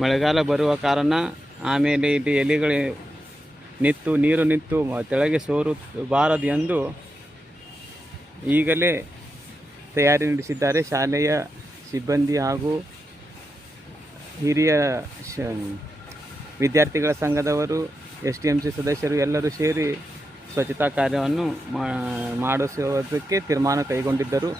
ಮಳೆಗಾಲ ಬರುವ ಕಾರಣ ಆಮೇಲೆ ಇಲ್ಲಿ ಎಲೆಗಳು ನೀರು ನಿಂತು ತೆಳಗೆ ಸೋರಬಾರದು ಎಂದು ಈಗಲೇ ತಯಾರಿ ನಡೆಸಿದ್ದಾರೆ ಶಾಲೆಯ ಸಿಬ್ಬಂದಿ ಹಾಗೂ ಹಿರಿಯ ವಿದ್ಯಾರ್ಥಿಗಳ ಸಂಘದವರು, STMC ಸದಸ್ಯರು ಎಲ್ಲರೂ ಸೇರಿ ಸ್ವಚ್ಛತಾ ಕಾರ್ಯವನ್ನು ಮಾಡಿಸುವುದಕ್ಕೆ ತೀರ್ಮಾನ ಕೈಗೊಂಡಿದ್ದರು.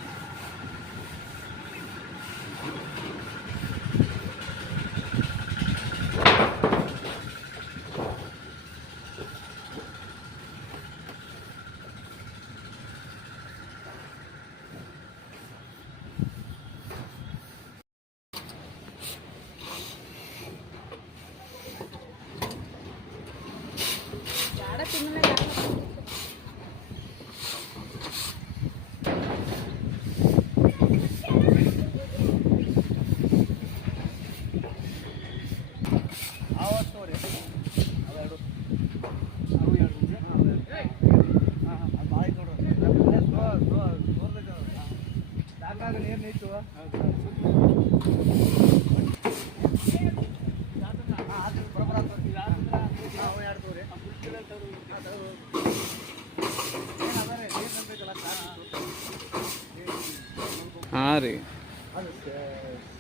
ಹಾಂ ರೀ,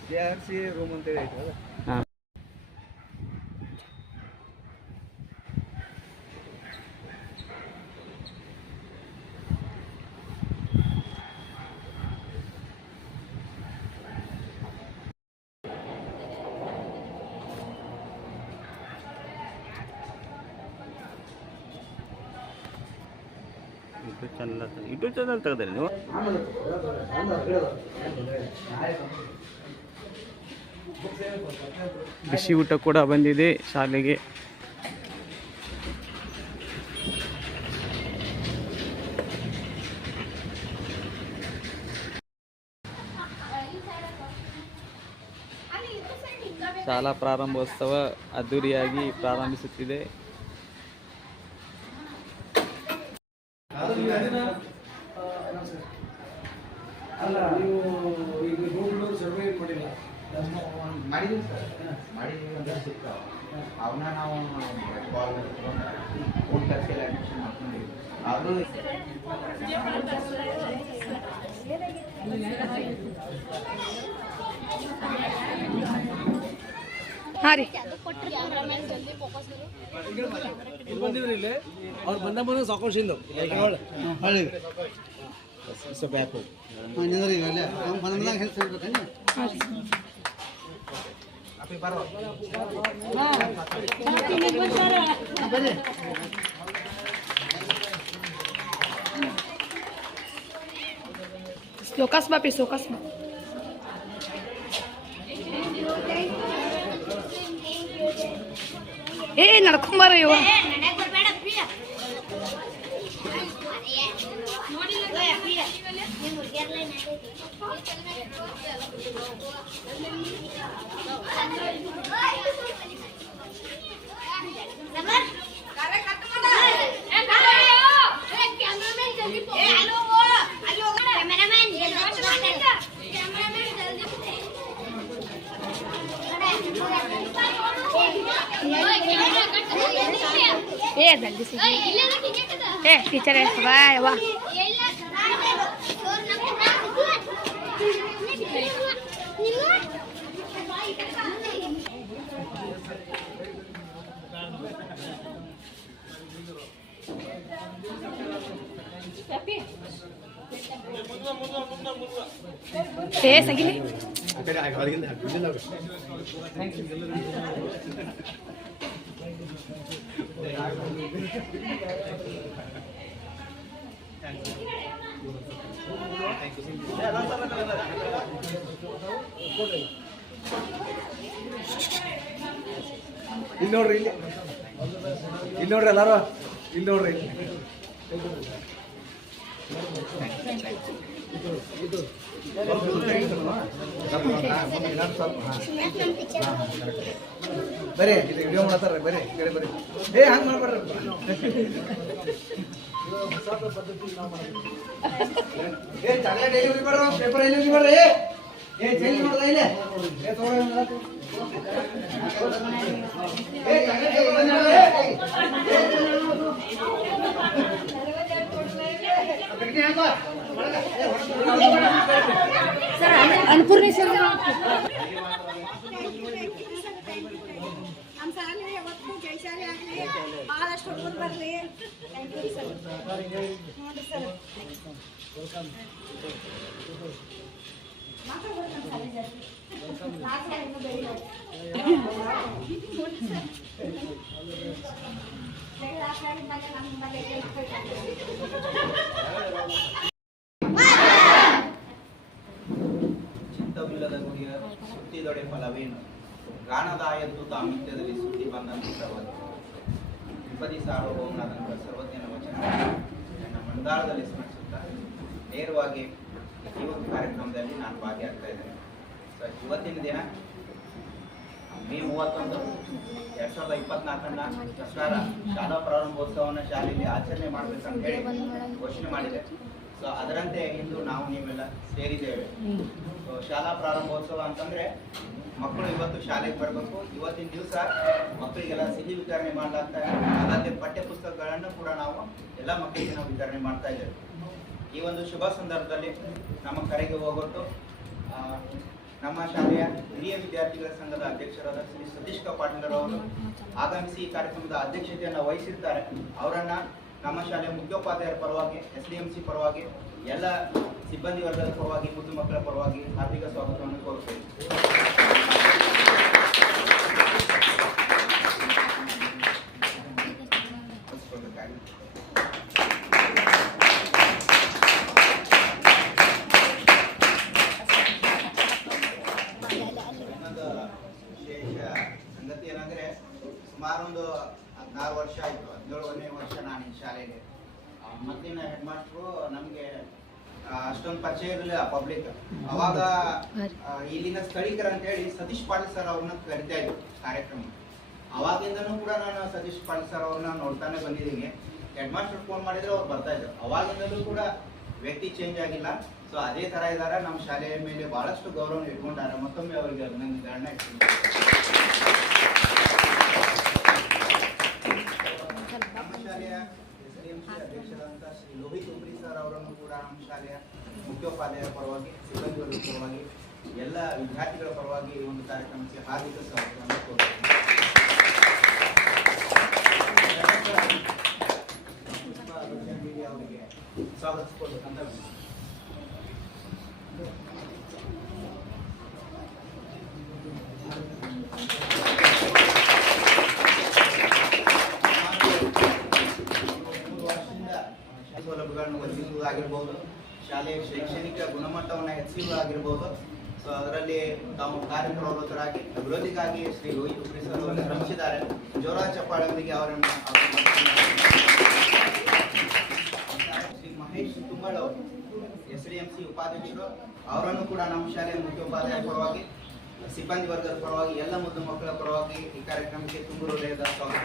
JRC ರೂಮ್ ಅಂತೇಳಿ ಐತಲ್ಲ. ಹಾಂ, ಯೂಟ್ಯೂಬ್ ಚಾನಲ್ ತೆಗೆದ್ರಿ ನೀವು? ಬಿಸಿ ಊಟ ಕೂಡ ಬಂದಿದೆ ಶಾಲೆಗೆ. ಶಾಲಾ ಪ್ರಾರಂಭೋತ್ಸವ ಅದ್ದೂರಿಯಾಗಿ ಪ್ರಾರಂಭಿಸುತ್ತಿದೆ. ಅಲ್ಲ, ನೀವು ಈಗ ರೂಮ್ಗಳು ಸರ್ವೆ ಮಾಡಿಲ್ಲ? ಮಾಡಿದ್ದೀವಿ ಸರ್, ಮಾಡಿದ್ದೀವಿ ಅಂದ್ರೆ ಸಿಗ್ತಾವೆ. ಅವನ್ನ ನಾವು ಕಾಲ್ ಊಟ ತರಿಸಿ ಅಡ್ಮಿಷನ್ ಮಾಡ್ಕೊಂಡಿದ್ದೀವಿ. ಅದು ಹಾಂ ರೀ, ಇಲ್ಲಿ ಬಂದಿದ್ರಿ ಇಲ್ಲಿ ಅವ್ರು ಬಂದ ಸಾಕೋಶಿಂದು ಹಳ್ಳಿ back Slokas bapi, slokas ba? ನಡ್ಕೊಂಬಾರ ಇವ. जल्दी से टीचर है वाह वाह सगी ಇಲ್ಲಿ ನೋಡ್ರಿ, ಇಲ್ಲಿ ನೋಡ್ರಿ ಎಲ್ಲಾರು, ಇಲ್ಲಿ ನೋಡ್ರಿ. ಬರೀ ವಿಡಿಯೋ ಮಾಡತ್ತಾರ, ಬರೀ ಬರೀ ಹಂಗೆ ಮಾಡ್ಬೇಡ್ರಿ. ಚಾಕ್ಲೇಟ್ ಎಲ್ಲಿ ಉರಿಬೇಡ್ರಿ, ಪೇಪರ್ ಎಲ್ಲಿ ಉರಿಬೇಡ್ರಿ. ಅನ್ನಪೂರ್ಣೇಶ್ವರ ನಮ್ಮ ಶಾಲೆ ಯಾವತ್ತೂ ಜೈಶಾಲೆ ಆಗಲಿ ಭಾಳಷ್ಟು ಹುಡುಗರು ಬರಲಿ ಥ್ಯಾಂಕ್ ಯು ಸರ್ ನೋಡಿರಿ ಸರ್ ಚಿತ್ತವಿಲ್ಲದ ಗುರಿಯ ಸುತ್ತಿದೊಡೆ ಫಲವೇನು ಗಾಣದಾಯದ್ದು ತಾಮಿತ್ಯದಲ್ಲಿ ಸುದ್ದಿ ಬಂದಂತೆ ಸರ್ವಜ್ಞ ವಿಪದಿ ಸಾರ್ವಭೌಮನಾದಂಥ ಸರ್ವಜ್ಞನ ವಚನ ನನ್ನ ಮಂದಾಳದಲ್ಲಿ ಸ್ಮರಿಸುತ್ತಾ ನೇರವಾಗಿ ಈ ಒಂದು ಕಾರ್ಯಕ್ರಮದಲ್ಲಿ ನಾನು ಭಾಗಿಯಾಗ್ತಾ ಇದ್ದೇನೆ. ಸೊ ಇವತ್ತಿನ ದಿನ ಮೇ 31, 2024 ದಸರಾ ಶಾಲಾ ಪ್ರಾರಂಭೋತ್ಸವನ ಶಾಲೆಯಲ್ಲಿ ಆಚರಣೆ ಮಾಡಬೇಕಂತ ಹೇಳಿ ಘೋಷಣೆ ಮಾಡಿದೆ. ಸೊ ಅದರಂತೆ ಇಂದು ನಾವು ನೀವೆಲ್ಲ ಸೇರಿದ್ದೇವೆ. ಸೊ ಶಾಲಾ ಪ್ರಾರಂಭೋತ್ಸವ ಅಂತಂದ್ರೆ ಮಕ್ಕಳು ಇವತ್ತು ಶಾಲೆಗೆ ಬರಬೇಕು. ಇವತ್ತಿನ ದಿವಸ ಮಕ್ಕಳಿಗೆಲ್ಲ ಸಿಹಿ ವಿತರಣೆ ಮಾಡಲಾಗ್ತಾ ಇದೆ. ಅದಲ್ಲದೆ ಪಠ್ಯ ಪುಸ್ತಕಗಳನ್ನು ಕೂಡ ನಾವು ಎಲ್ಲ ಮಕ್ಕಳಿಗೆ ನಾವು ವಿತರಣೆ ಮಾಡ್ತಾ ಇದ್ದೇವೆ. ಈ ಒಂದು ಶುಭ ಸಂದರ್ಭದಲ್ಲಿ ನಮ್ಮ ಕರೆಗೆ ಹೋಗೊಟ್ಟು ನಮ್ಮ ಶಾಲೆಯ ಹಿರಿಯ ವಿದ್ಯಾರ್ಥಿಗಳ ಸಂಘದ ಅಧ್ಯಕ್ಷರಾದ ಶ್ರೀ ಸತೀಶ್ ಪಾಟೀಲ್ ಅವರು ಆಗಮಿಸಿ ಈ ಕಾರ್ಯಕ್ರಮದ ಅಧ್ಯಕ್ಷತೆಯನ್ನು ವಹಿಸಿರ್ತಾರೆ. ಅವರನ್ನ ನಮ್ಮ ಶಾಲೆಯ ಮುಖ್ಯೋಪಾಧ್ಯಾಯರ ಪರವಾಗಿ, SDMC ಪರವಾಗಿ, ಎಲ್ಲ ಸಿಬ್ಬಂದಿ ವರ್ಗದ ಪರವಾಗಿ, ಮುದ್ದು ಮಕ್ಕಳ ಪರವಾಗಿ ಹಾರ್ದಿಕ ಸ್ವಾಗತವನ್ನು ಕೋರುತ್ತೇವೆ. ಸಂಗತಿ ಏನಂದ್ರೆ ಸುಮಾರು ಒಂದು 16 ವರ್ಷ ಆಯಿತು, 17ನೇ ವರ್ಷ ನಾನು ಈ ಶಾಲೆಗೆ. ಮೊದಲಿನ ಹೆಡ್ ಮಾಸ್ಟ್ರು ನಮಗೆ ಅಷ್ಟೊಂದು ಪರಿಚಯ ಇರಲಿಲ್ಲ ಪಬ್ಲಿಕ್. ಅವಾಗ ಇಲ್ಲಿನ ಸ್ಥಳೀಕರ ಅಂತ ಹೇಳಿ ಸತೀಶ್ ಪಾಟೀಲ್ ಸರ್ ಅವ್ರನ್ನ ಕರಿತಾ ಇದ್ರು ಕಾರ್ಯಕ್ರಮ. ಅವಾಗಿಂದನೂ ಕೂಡ ನಾನು ಸತೀಶ್ ಪಾಟೀಲ್ ಸರ್ ಅವ್ರನ್ನ ನೋಡ್ತಾನೆ ಬಂದಿದ್ದೀನಿ. ಹೆಡ್ ಮಾಸ್ಟರ್ ಫೋನ್ ಮಾಡಿದ್ರೆ ಅವ್ರು ಬರ್ತಾ ಇದ್ರು. ಅವಾಗಿಂದಲೂ ಕೂಡ ವ್ಯಕ್ತಿ ಚೇಂಜ್ ಆಗಿಲ್ಲ. ಸೊ ಅದೇ ತರ ಇದ್ದಾರೆ. ನಮ್ಮ ಶಾಲೆಯ ಮೇಲೆ ಬಹಳಷ್ಟು ಗೌರವ ಇಟ್ಕೊಂಡಾರೆ. ಮತ್ತೊಮ್ಮೆ ಅವರಿಗೆ ಅಭಿನಂದನೆಗಳನ್ನ ನಮ್ಮ ಶಾಲೆಯ SDMC ಅಧ್ಯಕ್ಷರಾದಂಥ ಶ್ರೀ ಲೋಹಿತ್ ಉಬ್ರಿ ಸರ್ ಅವರನ್ನು ಕೂಡ ನಮ್ಮ ಶಾಲೆಯ ಮುಖ್ಯೋಪಾಧ್ಯಾಯರ ಪರವಾಗಿ, ಸಿಬ್ಬಂದಿ ವರ್ಗದ ಪರವಾಗಿ, ಎಲ್ಲ ವಿದ್ಯಾರ್ಥಿಗಳ ಪರವಾಗಿ ಈ ಒಂದು ಕಾರ್ಯಕ್ರಮಕ್ಕೆ ಹಾರ್ದಿಕ ಸ್ವಾಗತವನ್ನು ಕೋರುತ್ತೇನೆ. ಅವರಿಗೆ ಸ್ವಾಗತಿಸಿಕೊಳ್ಬೇಕಂತ ಸೌಲಭ್ಯಗಳನ್ನು ಒದಗಿಸುವುದಾಗಿರ್ಬೋದು, ಶಾಲೆಯ ಶೈಕ್ಷಣಿಕ ಗುಣಮಟ್ಟವನ್ನು ಹೆಚ್ಚಿಸುವುದಾಗಿರ್ಬೋದು. ಸೊ ಅದರಲ್ಲಿ ತಾವು ಕಾರ್ಯಪ್ರವೃತ್ತರಾಗಿ ಅಭಿವೃದ್ಧಿಗಾಗಿ ಶ್ರೀ ಲೋಹಿತ್ ಉಬ್ರಿ ಸರ್ ಅವರು ಶ್ರಮಿಸಿದ್ದಾರೆ. ಜೋರ ಚಪ್ಪಾಳೆಯೊಂದಿಗೆ ಅವರನ್ನು ಶ್ರೀ ಮಹೇಶ್ ತುಂಬಾಳ್ ಅವರು SDMC ಉಪಾಧ್ಯಕ್ಷರು, ಅವರನ್ನು ಕೂಡ ನಮ್ಮ ಶಾಲೆಯ ಮುಖ್ಯೋಪಾಧ್ಯಾಯರ ಪರವಾಗಿ, ಸಿಬ್ಬಂದಿ ವರ್ಗದ ಪರವಾಗಿ, ಎಲ್ಲ ಮುದ್ದು ಮಕ್ಕಳ ಪರವಾಗಿ ಈ ಕಾರ್ಯಕ್ರಮಕ್ಕೆ ತುಂಬ ಹೃದಯದ ಸ್ವಾಗತ.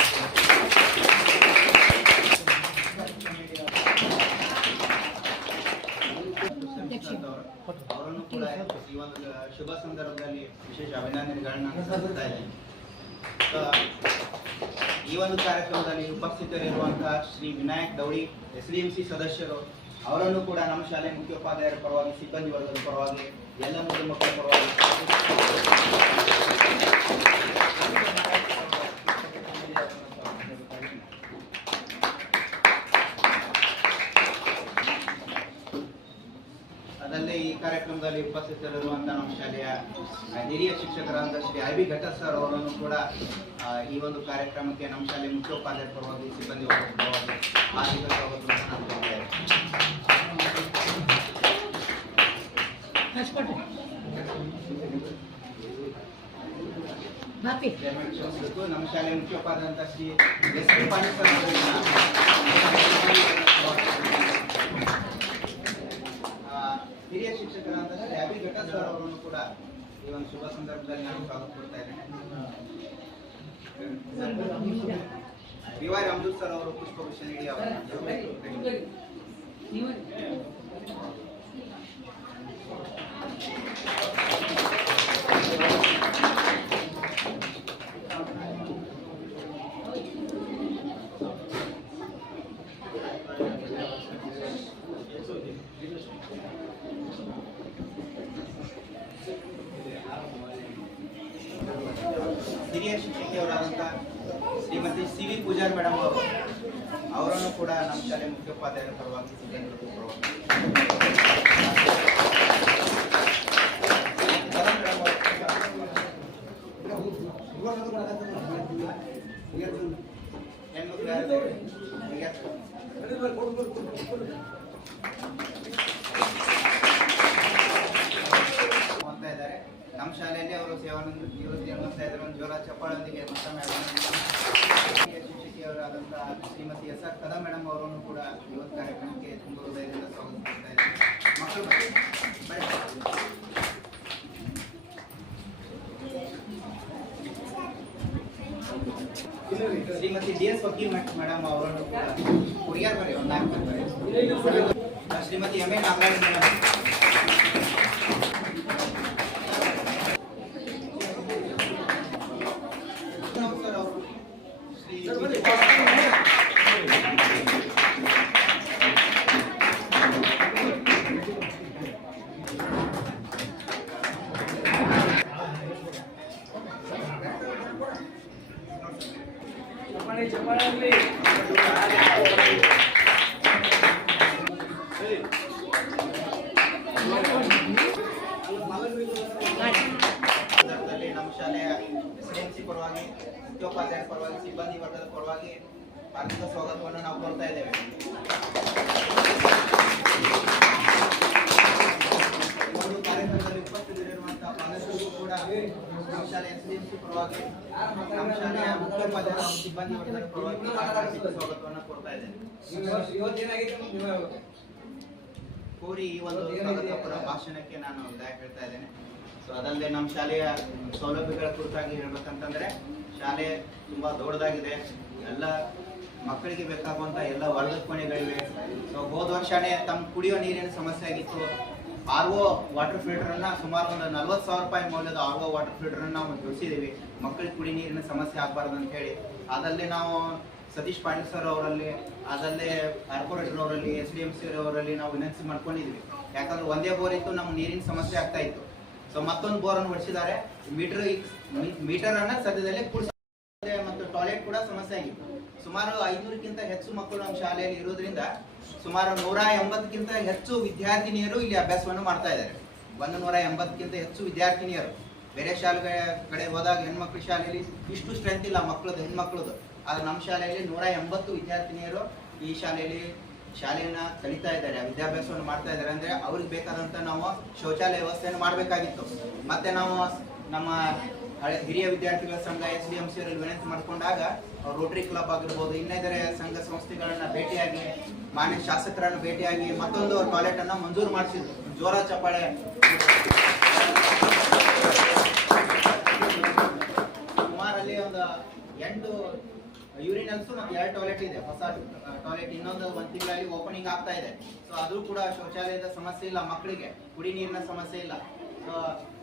ಅವರನ್ನು ಕೂಡ ಈ ಒಂದು ಶುಭ ಸಂದರ್ಭದಲ್ಲಿ ವಿಶೇಷ ಅಭಿನಂದನೆಗಳನ್ನ ಸಲ್ಲಿಸ್ತಾ ಇದ್ದೇನೆ. ಈ ಒಂದು ಕಾರ್ಯಕ್ರಮದಲ್ಲಿ ಉಪಸ್ಥಿತರಿರುವಂತಹ ಶ್ರೀ ವಿನಾಯಕ್ ದೌಡಿ SDMC ಸದಸ್ಯರು, ಅವರನ್ನು ಕೂಡ ನಮ್ಮ ಶಾಲೆ ಮುಖ್ಯೋಪಾಧ್ಯಾಯರ ಪರವಾಗಿ, ಸಿಬ್ಬಂದಿ ವರ್ಗದ ಪರವಾಗಿ, ಎಲ್ಲ ಮುದ್ದು ಮಕ್ಕಳ ಪರವಾಗಿ ಅದಲ್ಲದೆ ಈ ಕಾರ್ಯಕ್ರಮದಲ್ಲಿ ಉಪಸ್ಥಿತರಿರುವಂತಹ ನಮ್ಮ ಶಾಲೆಯ ಹಿರಿಯ ಶಿಕ್ಷಕರಾದ ಶ್ರೀ IB ಘಟಕ್ ಸರ್ ಅವರನ್ನು ಕೂಡ ಈ ಒಂದು ಕಾರ್ಯಕ್ರಮಕ್ಕೆ ನಮ್ಮ ಶಾಲೆ ಮುಖ್ಯೋಪಾಧ್ಯಾಯರ ಪರವಾಗಿ, ಸಿಬ್ಬಂದಿ ವರ್ಗದ ಪರವಾಗಿ ಹಾರ್ದಿಕ ಸ್ವಾಗತವನ್ನು ನಮ್ಮ ಶಾಲೆಯ ಮುಖ್ಯೋಪಾಧ್ಯಾಯ ಶ್ರೀ SP ಪಾಟೀಲ್ ಸರ್ ಹಿರಿಯ ಶಿಕ್ಷಕರಾದ ಶ್ರೀ IB ಘಟಕ್ ಸರ್ ಅವರನ್ನು ಕೂಡ ಈ ಒಂದು ಶುಭ ಸಂದರ್ಭದಲ್ಲಿ ನಾನು ಸ್ವಾಗತ ಕೊಡ್ತಾ ಇದ್ದೇನೆ. BY ರಾಮದೂತ್ ಸರ್ ಅವರು ಪುಷ್ಪಗುಚ್ಛ ನೀಡಿ ಅವರನ್ನು ಶಿಕ್ಷಕಿಯವರಾದಂಥ Shrimati C V Pujar madam ಅವರನ್ನು ಕೂಡ ನಮ್ಮ ಶಾಲೆ ಮುಖ್ಯೋಪಾಧ್ಯಾಯರ ಪರವಾಗಿ ಸಿಬ್ಬಂದಿ ಇದ್ದಾರೆ. ನಮ್ಮ ಶಾಲೆಯಲ್ಲಿ ಅವರು ನಿವೃತ್ತಿ ಮಾಡ್ತಾ ಇದ್ದಾರೆ. ಒಂದು ಜೋರ ಚಪ್ಪಾಳೊಂದಿಗೆ ಮತ್ತೊಮ್ಮೆ ಶಿಕ್ಷಕಿಯವರಾದಂಥ ಶ್ರೀಮತಿ ಎಸ್ ಆರ್ ಕದಾ ಮೇಡಮ್ ಅವರನ್ನು ಕೂಡ ಇವತ್ತು ಕಾರ್ಯಕ್ರಮಕ್ಕೆ ತುಂಬ ಹೃದಯದಿಂದ ಸ್ವಾಗತಿಸ್ತಾ ಇದ್ದಾರೆ. ಮಕ್ಕಳು ಶ್ರೀಮತಿ ಡಿ ಎಸ್ ವಕೀಲ್ ಮೇಡಮ್ ಅವರನ್ನು ಕೂಡ ಹುಡುಗಿಯರ್ ಬರೀ ಒಂದು ನಾಲ್ಕು Shrimati M A Nagaraj madam sir ಅವರು ನಮ್ಮ ಶಾಲೆಯ ಎಸ್ಡಿಎಂಸಿ ಪರವಾಗಿ ಮುಖ್ಯೋಪಾಧ್ಯಾಯರ ಪರವಾಗಿ ಸಿಬ್ಬಂದಿ ವರ್ಗದ ಪರವಾಗಿ ಹಾರ್ದಿಕ ಸ್ವಾಗತವನ್ನು ನಾವು ಕೋರ್ತಾ ಇದ್ದೇವೆ. ಒಂದು ಕಾರ್ಯಕ್ರಮದಲ್ಲಿ ಉಪಸ್ಥಿತರಿರುವಂತಹ ಪಾಲಕರಿಗೂ ಕೂಡ ನಮ್ಮ ಶಾಲೆಯ ಎಸ್ಡಿಎಂಸಿ ಪರವಾಗಿ ನಮ್ಮ ಶಾಲೆಯ ಮುಖ್ಯೋಪಾಧ್ಯಾಯರ ಸಿಬ್ಬಂದಿ ವರ್ಗದ ಪರವಾಗಿ ಹಾರ್ದಿಕ ಸ್ವಾಗತವನ್ನು ಕೋರ್ತಾ ಇದ್ದೇವೆ. ಕೋರಿ ಈ ಒಂದು ಸ್ವಾಗತಪರ ಭಾಷಣಕ್ಕೆ ನಾನು ವಿದಾಯ ಹೇಳ್ತಾ ಇದ್ದೇನೆ. ಸೊ ಅದಲ್ಲದೆ ನಮ್ಮ ಶಾಲೆಯ ಸೌಲಭ್ಯಗಳ ಕುರಿತಾಗಿ ಹೇಳ್ಬೇಕಂತಂದ್ರೆ ಶಾಲೆ ತುಂಬಾ ದೊಡ್ಡದಾಗಿದೆ. ಎಲ್ಲ ಮಕ್ಕಳಿಗೆ ಬೇಕಾಗುವಂತ ಎಲ್ಲ ವರ್ಗದ ಕೋಣೆಗಳಿವೆ. ಸೊ ಹೋದ ವರ್ಷನೇ ತಮ್ಮ ಕುಡಿಯೋ ನೀರಿನ ಸಮಸ್ಯೆ ಆಗಿತ್ತು. RO ವಾಟರ್ ಫಿಲ್ಟರ್ ಅನ್ನ ಸುಮಾರು ಒಂದು 40,000 ರೂಪಾಯಿ ಮೌಲ್ಯದ RO ವಾಟರ್ ಫಿಲ್ಟರ್ ಅನ್ನ ನಾವು ಜೋಡಿಸಿದ್ದೀವಿ, ಮಕ್ಕಳಿಗೆ ಕುಡಿ ನೀರಿನ ಸಮಸ್ಯೆ ಆಗಬಾರ್ದು ಅಂತ ಹೇಳಿ. ಅದಲ್ಲದೆ ನಾವು ಸತೀಶ್ ಪಾಟೀಲ್ ಸರ್ ಅವರಲ್ಲಿ, ಅದಲ್ಲದೆ ಕಾರ್ಪೊರೇಟರ್ ಅವರಲ್ಲಿ, SDMC ಅವರಲ್ಲಿ ನಾವು ವಿನಂತಿ ಮಾಡ್ಕೊಂಡಿದ್ವಿ. ಯಾಕಂದ್ರೆ ಒಂದೇ ಬೋರ್ ಇತ್ತು, ನಮ್ಗೆ ನೀರಿನ ಸಮಸ್ಯೆ ಆಗ್ತಾ ಇತ್ತು. ಸೊ ಮತ್ತೊಂದು ಬೋರ್ ಅನ್ನು ಹೊಡಿಸಿದ್ದಾರೆ. ಮೀಟರ್ ಅನ್ನ ಸದ್ಯದಲ್ಲೇ ಕೂಡಿಸಿದ್ದಾರೆ ಮತ್ತು ಟಾಯ್ಲೆಟ್ ಕೂಡ ಸಮಸ್ಯೆ ಆಗಿತ್ತು. ಸುಮಾರು 500ಕ್ಕಿಂತ ಹೆಚ್ಚು ಮಕ್ಕಳು ನಮ್ಮ ಶಾಲೆಯಲ್ಲಿ ಇರೋದ್ರಿಂದ ಸುಮಾರು 180ಕ್ಕಿಂತ ಹೆಚ್ಚು ವಿದ್ಯಾರ್ಥಿನಿಯರು ಇಲ್ಲಿ ಅಭ್ಯಾಸವನ್ನು ಮಾಡ್ತಾ ಇದ್ದಾರೆ. 180ಕ್ಕಿಂತ ಹೆಚ್ಚು ವಿದ್ಯಾರ್ಥಿನಿಯರು. ಬೇರೆ ಶಾಲೆಗಳ ಕಡೆ ಹೋದಾಗ ಹೆಣ್ಮಕ್ಳ ಶಾಲೆಯಲ್ಲಿ ಇಷ್ಟು ಸ್ಟ್ರೆಂತ್ ಇಲ್ಲ ಮಕ್ಕಳದ್ದು, ಹೆಣ್ಮಕ್ಳದ್ದು. ಆದ್ರೆ ನಮ್ಮ ಶಾಲೆಯಲ್ಲಿ 180 ವಿದ್ಯಾರ್ಥಿನಿಯರು ಈ ಶಾಲೆಯನ್ನ ಕಲಿತಾ ಇದ್ದಾರೆ, ವಿದ್ಯಾಭ್ಯಾಸವನ್ನು ಮಾಡ್ತಾ ಇದ್ದಾರೆ. ಅಂದ್ರೆ ಅವ್ರಿಗೆ ಬೇಕಾದಂತ ನಾವು ಶೌಚಾಲಯ ವ್ಯವಸ್ಥೆಯನ್ನು ಮಾಡಬೇಕಾಗಿತ್ತು. ಮತ್ತೆ ನಾವು ನಮ್ಮ ಹಿರಿಯ ವಿದ್ಯಾರ್ಥಿಗಳ ಸಂಘ SDMC ಅವರಲ್ಲಿ ವಿನಂತಿ ಮಾಡಿಕೊಂಡಾಗ ರೋಟರಿ ಕ್ಲಬ್ ಆಗಿರ್ಬೋದು, ಇನ್ನಿತರೆ ಸಂಘ ಸಂಸ್ಥೆಗಳನ್ನ ಭೇಟಿಯಾಗಿ, ಮಾನ್ಯ ಶಾಸಕರನ್ನು ಭೇಟಿಯಾಗಿ ಮತ್ತೊಂದು ಟಾಯ್ಲೆಟ್ ಅನ್ನ ಮಂಜೂರು ಮಾಡಿಸಿದ್ರು. ಜೋರ ಚಪ್ಪಾಳೆ. ಸುಮಾರಲ್ಲಿ ಒಂದು 8 ಯೂರಿನಲ್ಸ್ ಮತ್ತು 2 ಟಾಯ್ಲೆಟ್ ಇದೆ. ಹೊಸ ಟಾಯ್ಲೆಟ್ ಇನ್ನೊಂದು 1 ತಿಂಗಳಲ್ಲಿ ಓಪನಿಂಗ್ ಆಗ್ತಾ ಇದೆ. ಸೊ ಅದು ಕೂಡ ಶೌಚಾಲಯದ ಸಮಸ್ಯೆ ಇಲ್ಲ, ಮಕ್ಕಳಿಗೆ ಕುಡಿ ನೀರಿನ ಸಮಸ್ಯೆ ಇಲ್ಲ. ಸೊ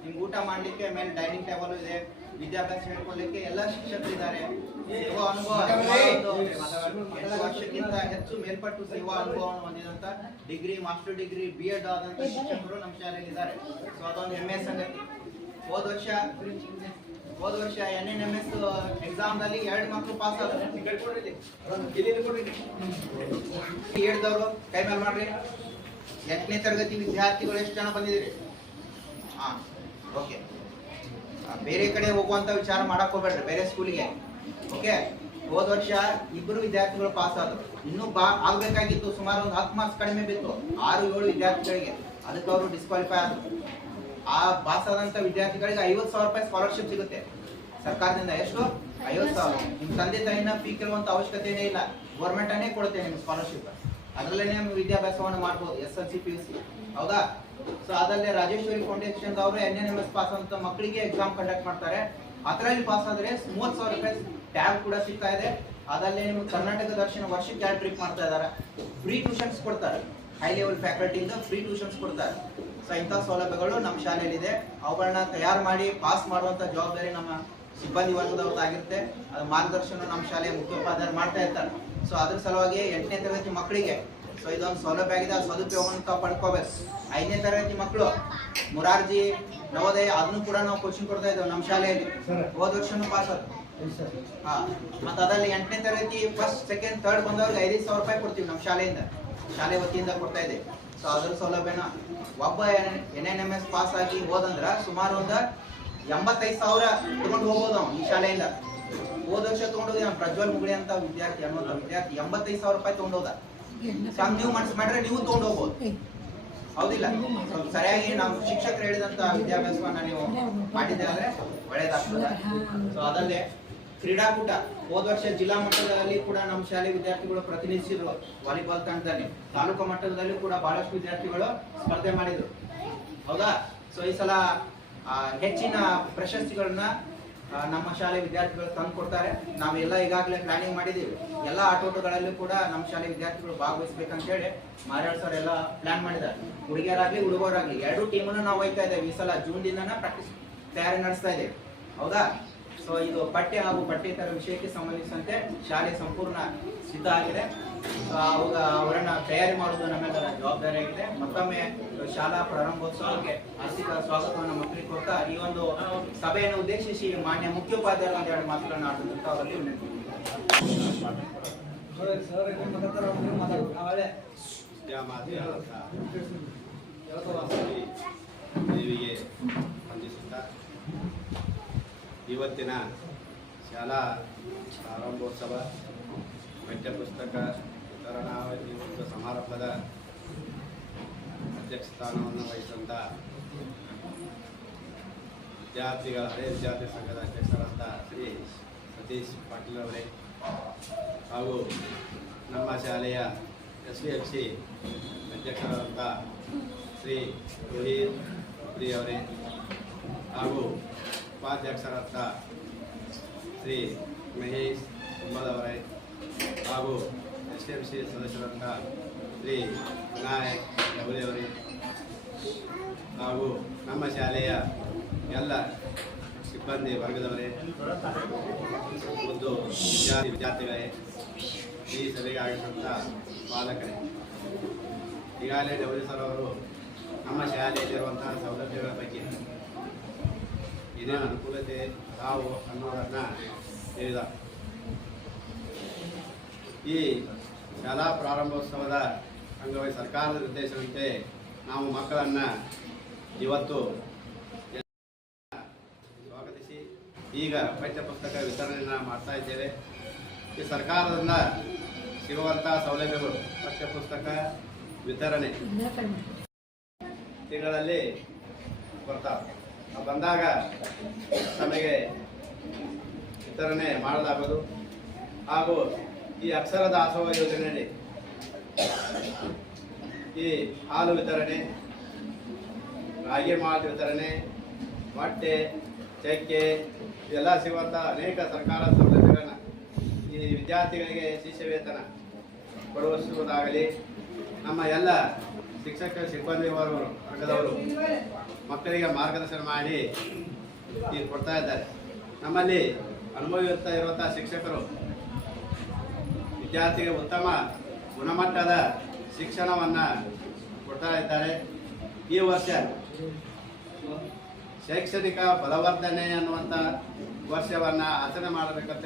ನಿಮ್ಗೆ ಊಟ ಮಾಡ್ಲಿಕ್ಕೆ ಮೇಲೆ ಡೈನಿಂಗ್ ಟೇಬಲ್ ಇದೆ, ವಿದ್ಯಾಭ್ಯಾಸ ಹೇಳ್ಕೊಳ್ಳಿಕ್ಕೆ ಎಲ್ಲ ಶಿಕ್ಷಕರು ಇದ್ದಾರೆ. ಸೇವಾ ಅನುಭವ 8 ವರ್ಷಕ್ಕಿಂತ ಹೆಚ್ಚು ಮೇಲ್ಪಟ್ಟು ಸೇವಾ ಅನುಭವವನ್ನು ಹೊಂದಿದಂತ ಡಿಗ್ರಿ, ಮಾಸ್ಟರ್ ಡಿಗ್ರಿ, BEd ಆದಂತ ಶಿಕ್ಷಕರು ನಮ್ಮ ಶಾಲೆಯಲ್ಲಿ ಇದ್ದಾರೆ. ಸೊ ಅದೊಂದು ಹೆಮ್ಮೆಯ ಸಂಗತಿ. ಹೋದ ವರ್ಷ NNMS ಎಕ್ಸಾಮ್ ನಲ್ಲಿ 2 ಮಕ್ಕಳು ಪಾಸ್ ಆದ್ರು. ಹೇಳಿದವರು ಕೈ ಮೇಲೆ ಮಾಡ್ರಿ. 8ನೇ ತರಗತಿ ವಿದ್ಯಾರ್ಥಿಗಳು ಎಷ್ಟು ಜನ ಬಂದಿದ್ದೀರಿ? ಓಕೆ. ಬೇರೆ ಕಡೆ ಹೋಗುವಂತ ವಿಚಾರ ಮಾಡಕ್ ಹೋಗ್ಬೇಡ್ರಿ, ಬೇರೆ ಸ್ಕೂಲಿಗೆ. ಓಕೆ. ಹೋದ ವರ್ಷ 2 ವಿದ್ಯಾರ್ಥಿಗಳು ಪಾಸ್ ಆದ್ರು. ಇನ್ನೂ ಆಗ್ಬೇಕಾಗಿತ್ತು, ಸುಮಾರು ಒಂದು 10 ಮಾರ್ಕ್ಸ್ ಕಡಿಮೆ ಬಿತ್ತು 6-7 ವಿದ್ಯಾರ್ಥಿಗಳಿಗೆ. ಅದಕ್ಕೆ ಅವರು ಡಿಸ್ಕ್ವಾಲಿಫೈ ಆದ್ರು. ಆ ಪಾಸ್ ಆದಂತ ವಿದ್ಯಾರ್ಥಿಗಳಿಗೆ 50,000 ರೂಪಾಯಿ ಸ್ಕಾಲರ್ಶಿಪ್ ಸಿಗುತ್ತೆ ಸರ್ಕಾರದಿಂದ. ಎಷ್ಟು? 50,000. ನಿಮ್ ತಂದೆ ತಾಯಿನ ಫೀ ಕೇಳುವಂತ ಅವಶ್ಯಕತೆನೇ ಇಲ್ಲ, ಗೌರ್ಮೆಂಟ್ ಅನ್ನೇ ಕೊಡುತ್ತೆ ನಿಮ್ಗೆ ಸ್ಕಾಲರ್ಶಿಪ್. ಅದರಲ್ಲೇ ನೀವು ವಿದ್ಯಾಭ್ಯಾಸವನ್ನು ಮಾಡ್ಬೋದು, SLC PUC. ಹೌದಾ? ಸೊ ಅದಲ್ಲೇ ರಾಜೇಶ್ವರಿ ಫೌಂಡೇಶನ್ ಅವರು NNMS ಪಾಸ್ ಅಂತ ಮಕ್ಕಳಿಗೆ ಎಕ್ಸಾಮ್ ಕಂಡಕ್ಟ್ ಮಾಡ್ತಾರೆ. ಅದರಲ್ಲಿ ಪಾಸ್ ಆದ್ರೆ 30,000 ರೂಪಾಯಿ ಟ್ಯಾಬ್ ಕೂಡ ಸಿಗ್ತಾ ಇದೆ. ಅದಲ್ಲೇ ನಿಮ್ಗೆ ಕರ್ನಾಟಕ ದರ್ಶನ ವರ್ಷಕ್ಕೆ 2 ಟ್ರಿಪ್ ಮಾಡ್ತಾ ಇದ್ದಾರೆ. ಫ್ರೀ ಟ್ಯೂಷನ್ಸ್ ಕೊಡ್ತಾರೆ, ಹೈ ಲೆವೆಲ್ ಫ್ಯಾಕಲ್ಟಿಯಿಂದ ಫ್ರೀ ಟ್ಯೂಷನ್ಸ್ ಕೊಡ್ತಾರೆ. ಸೊ ಇಂಥ ಸೌಲಭ್ಯಗಳು ನಮ್ಮ ಶಾಲೆಯಲ್ಲಿದೆ. ಅವುಗಳನ್ನ ತಯಾರು ಮಾಡಿ ಪಾಸ್ ಮಾಡುವಂತ ಜವಾಬ್ದಾರಿ ನಮ್ಮ ಸಿಬ್ಬಂದಿ ವರ್ಗದವ್ರದ್ದಾಗಿರುತ್ತೆ. ಅದು ಮಾರ್ಗದರ್ಶನ ನಮ್ಮ ಶಾಲೆಯ ಮುಖ್ಯೋಪಾಧ್ಯಾಯರು ಮಾಡ್ತಾ ಇರ್ತಾರೆ. ಸೊ ಅದ್ರ ಸಲುವಾಗಿ 8ನೇ ತರಗತಿ ಮಕ್ಕಳಿಗೆ ಸೊ ಇದೊಂದು ಸೌಲಭ್ಯ ಆಗಿದೆ, ಆ ಸದುಪಯೋಗವನ್ನು ತಾವು ಪಡ್ಕೋಬೇಕು. 5ನೇ ತರಗತಿ ಮಕ್ಕಳು ಮುರಾರ್ಜಿ, ನವೋದಯ, ಅದನ್ನು ಕೂಡ ನಾವು ಕೋಚಿಂಗ್ ಕೊಡ್ತಾ ಇದ್ದೇವೆ ನಮ್ಮ ಶಾಲೆಯಲ್ಲಿ. ಹೋದ ವರ್ಷನೂ ಪಾಸ್ ಆದ್ರು. ಹಾ, ಮತ್ತೆ ಅದರಲ್ಲಿ 8ನೇ ತರಗತಿ ಫಸ್ಟ್ ಸೆಕೆಂಡ್ ಥರ್ಡ್ ಬಂದವ್ರಿಗೆ 5,000 ರೂಪಾಯಿ ಕೊಡ್ತೀವಿ ನಮ್ಮ ಶಾಲೆಯಿಂದ, ಶಾಲೆ ವತಿಯಿಂದ ಕೊಡ್ತಾ ಇದೆ. ಸೊ ಅದ್ರ ಸೌಲಭ್ಯನ ಒಬ್ಬ NNMS ಪಾಸ್ ಆಗಿ ಹೋದಂದ್ರ ಸುಮಾರು ಒಂದು 85,000 ತಗೊಂಡು ಹೋಗ್ಬೋದು ಅವ್ನು ಈ ಶಾಲೆಯಿಂದ. ಹೋದ ವರ್ಷ ತಗೊಂಡೋಗಿ ಪ್ರಜ್ವಲ್ ಮುಗುಳಿ ಅಂತ ವಿದ್ಯಾರ್ಥಿ 85,000 ರೂಪಾಯಿ ತಗೊಂಡೋದ. ಸೊ ನೀವು ಮನಸ್ಸು ಮಾಡಿದ್ರೆ ನೀವು ತಗೊಂಡು ಹೋಗ್ಬೋದು, ಹೌದಿಲ್ಲ? ಸ್ವಲ್ಪ ಸರಿಯಾಗಿ ನಾವು ಶಿಕ್ಷಕರು ಹೇಳಿದಂತ ವಿದ್ಯಾಭ್ಯಾಸವನ್ನ ನೀವು ಮಾಡಿದ್ದೆ ಆದ್ರೆ ಒಳ್ಳೇದಾಗ್ತದೆ. ಸೊ ಅದಲ್ಲೇ ಕ್ರೀಡಾಕೂಟ ಹೋದ ವರ್ಷ ಜಿಲ್ಲಾ ಮಟ್ಟದಲ್ಲಿ ಕೂಡ ನಮ್ಮ ಶಾಲೆ ವಿದ್ಯಾರ್ಥಿಗಳು ಪ್ರತಿನಿಧಿಸಿದ್ರು ವಾಲಿಬಾಲ್ ತಂಡದಲ್ಲಿ. ತಾಲೂಕು ಮಟ್ಟದಲ್ಲಿ ಕೂಡ ಬಹಳಷ್ಟು ವಿದ್ಯಾರ್ಥಿಗಳು ಸ್ಪರ್ಧೆ ಮಾಡಿದ್ರು, ಹೌದಾ? ಸೊ ಈ ಸಲ ಹೆಚ್ಚಿನ ಪ್ರಶಸ್ತಿಗಳನ್ನ ನಮ್ಮ ಶಾಲೆ ವಿದ್ಯಾರ್ಥಿಗಳು ತಂದು ಕೊಡ್ತಾರೆ. ನಾವೆಲ್ಲ ಈಗಾಗಲೇ ಪ್ಲಾನಿಂಗ್ ಮಾಡಿದ್ದೀವಿ. ಎಲ್ಲ ಆಟೋಟಗಳಲ್ಲೂ ಕೂಡ ನಮ್ಮ ಶಾಲೆ ವಿದ್ಯಾರ್ಥಿಗಳು ಭಾಗವಹಿಸ್ಬೇಕಂತ ಹೇಳಿ ಮಾರ್ಯಾಳ್ ಸರ್ ಎಲ್ಲ ಪ್ಲಾನ್ ಮಾಡಿದ್ದಾರೆ. ಹುಡುಗಿಯರಾಗ್ಲಿ ಹುಡುಗರಾಗ್ಲಿ ಎರಡು ಟೀಮನ್ನು ನಾವು ಒಯ್ತಾ ಇದ್ದೇವೆ. ಈ ಸಲ ಜೂನ್ ದಿನ ಪ್ರಾಕ್ಟೀಸ್ ತಯಾರಿ ನಡೆಸ್ತಾ ಇದ್ದೇವೆ, ಹೌದಾ? ಸೊ ಇದು ಪಠ್ಯ ಹಾಗೂ ಪಠ್ಯೇತರ ವಿಷಯಕ್ಕೆ ಸಂಬಂಧಿಸಿದಂತೆ ಶಾಲೆ ಸಂಪೂರ್ಣ ಸಿದ್ಧ ಆಗಿದೆ. ಅವಾಗ ಅವರನ್ನ ತಯಾರಿ ಮಾಡುವುದು ನಮ್ಮೆಲ್ಲರ ಜವಾಬ್ದಾರಿ ಆಗಿದೆ. ಮತ್ತೊಮ್ಮೆ ಶಾಲಾ ಪ್ರಾರಂಭೋತ್ಸವಕ್ಕೆ ಆರ್ಥಿಕ ಸ್ವಾಗತವನ್ನು ಮಕ್ಕಳಿಗೆ ಕೊಡ್ತಾ ಈ ಒಂದು ಸಭೆಯನ್ನು ಉದ್ದೇಶಿಸಿ ಮಾನ್ಯ ಮುಖ್ಯೋಪಾಧ್ಯಾಯರು ಒಂದೆರಡು ಮಾತುಗಳನ್ನು ಆಡುವಂತ ಅವರಲ್ಲಿ ವಿನಂತಿ. ದೇವಿಗೆ ವಂದಿಸುತ್ತಾ ಇವತ್ತಿನ ಶಾಲಾ ಪ್ರಾರಂಭೋತ್ಸವ ಪಠ್ಯಪುಸ್ತಕ ವಿತರಣಾ ಒಂದು ಸಮಾರಂಭದ ಅಧ್ಯಕ್ಷ ಸ್ಥಾನವನ್ನು ವಹಿಸಿದಂಥ ಹಳೆ ವಿದ್ಯಾರ್ಥಿ ಸಂಘದ ಅಧ್ಯಕ್ಷರಾದ ಶ್ರೀ ಸತೀಶ್ ಪಾಟೀಲ್ ಅವರೇ ಹಾಗೂ ನಮ್ಮ ಶಾಲೆಯ SVFC ಅಧ್ಯಕ್ಷರಾದಂಥ ಶ್ರೀ ರೋಹಿತ್ ಪ್ರಿಯ ಅವರೇ ಹಾಗೂ ಉಪಾಧ್ಯಕ್ಷರಾದ ಶ್ರೀ ಮಹೇಶ್ ಕುಂಬದವರೇ ಹಾಗೂ SVFC ಸದಸ್ಯರಾದ ಶ್ರೀ ವಿನಾಯಕ್ ಅವರೇ ಹಾಗೂ ನಮ್ಮ ಶಾಲೆಯ ಎಲ್ಲ ಸಿಬ್ಬಂದಿ ವರ್ಗದವರೇ ಒಂದು ವಿದ್ಯಾರ್ಥಿಗಳೇ, ಈ ಸಭೆಗೆ ಆಗಿರುವಂಥ ಪಾಲಕರೇ, ಈಗಾಗಲೇ ಡಬ್ಲ್ಯೂ ಸರ್ ಅವರು ನಮ್ಮ ಶಾಲೆಯಲ್ಲಿರುವಂತಹ ಸೌಲಭ್ಯಗಳ ಬಗ್ಗೆ ಏನೇನು ಅನುಕೂಲತೆ ತಾವು ಅನ್ನೋದನ್ನು ಹೇಳಿದ. ಈ ಶಾಲಾ ಪ್ರಾರಂಭೋತ್ಸವದ ಅಂಗವಾಗಿ ಸರ್ಕಾರದ ನಿರ್ದೇಶನದಂತೆ ನಾವು ಮಕ್ಕಳನ್ನು ಇವತ್ತು ಸ್ವಾಗತಿಸಿ ಈಗ ಪಠ್ಯಪುಸ್ತಕ ವಿತರಣೆಯನ್ನು ಮಾಡ್ತಾ ಇದ್ದೇವೆ. ಈ ಸರ್ಕಾರದಿಂದ ಸಿಗುವಂಥ ಸೌಲಭ್ಯಗಳು ಪಠ್ಯಪುಸ್ತಕ ವಿತರಣೆ ತಿಂಗಳಲ್ಲಿ ಬರ್ತಾವೆ. ಬಂದಾಗ ನಮಗೆ ವಿತರಣೆ ಮಾಡಲಾಗೋದು. ಹಾಗೂ ಈ ಅಕ್ಷರ ದಾಸೋಹ ಯೋಜನೆಯಲ್ಲಿ ಈ ಹಾಲು ವಿತರಣೆ, ರಾಗಿ ಮಾಲ್ಟ್ ವಿತರಣೆ, ಮೊಟ್ಟೆ, ಚಕ್ಕೆ ಇವೆಲ್ಲ ಸಿಗುವಂಥ ಅನೇಕ ಸರ್ಕಾರದ ಸೌಲಭ್ಯಗಳನ್ನು ಈ ವಿದ್ಯಾರ್ಥಿಗಳಿಗೆ ಶಿಷ್ಯ ವೇತನ ಕೊಡಿಸುವುದಾಗಲಿ, ನಮ್ಮ ಎಲ್ಲ ಶಿಕ್ಷಕ ಸಿಬ್ಬಂದಿ ವರ್ಗದವರು ಮಕ್ಕಳಿಗೆ ಮಾರ್ಗದರ್ಶನ ಮಾಡಿ ಈಗ ಕೊಡ್ತಾ ಇದ್ದಾರೆ. ನಮ್ಮಲ್ಲಿ ಅನುಭವಿಯುತ್ತ ಇರುವಂಥ ಶಿಕ್ಷಕರು ವಿದ್ಯಾರ್ಥಿಗೆ ಉತ್ತಮ ಗುಣಮಟ್ಟದ ಶಿಕ್ಷಣವನ್ನು ಕೊಡ್ತಾ ಇದ್ದಾರೆ. ಈ ವರ್ಷ ಶೈಕ್ಷಣಿಕ ಬಲವರ್ಧನೆ ಅನ್ನುವಂಥ ವರ್ಷವನ್ನು ಆಚರಣೆ ಮಾಡಬೇಕಂತ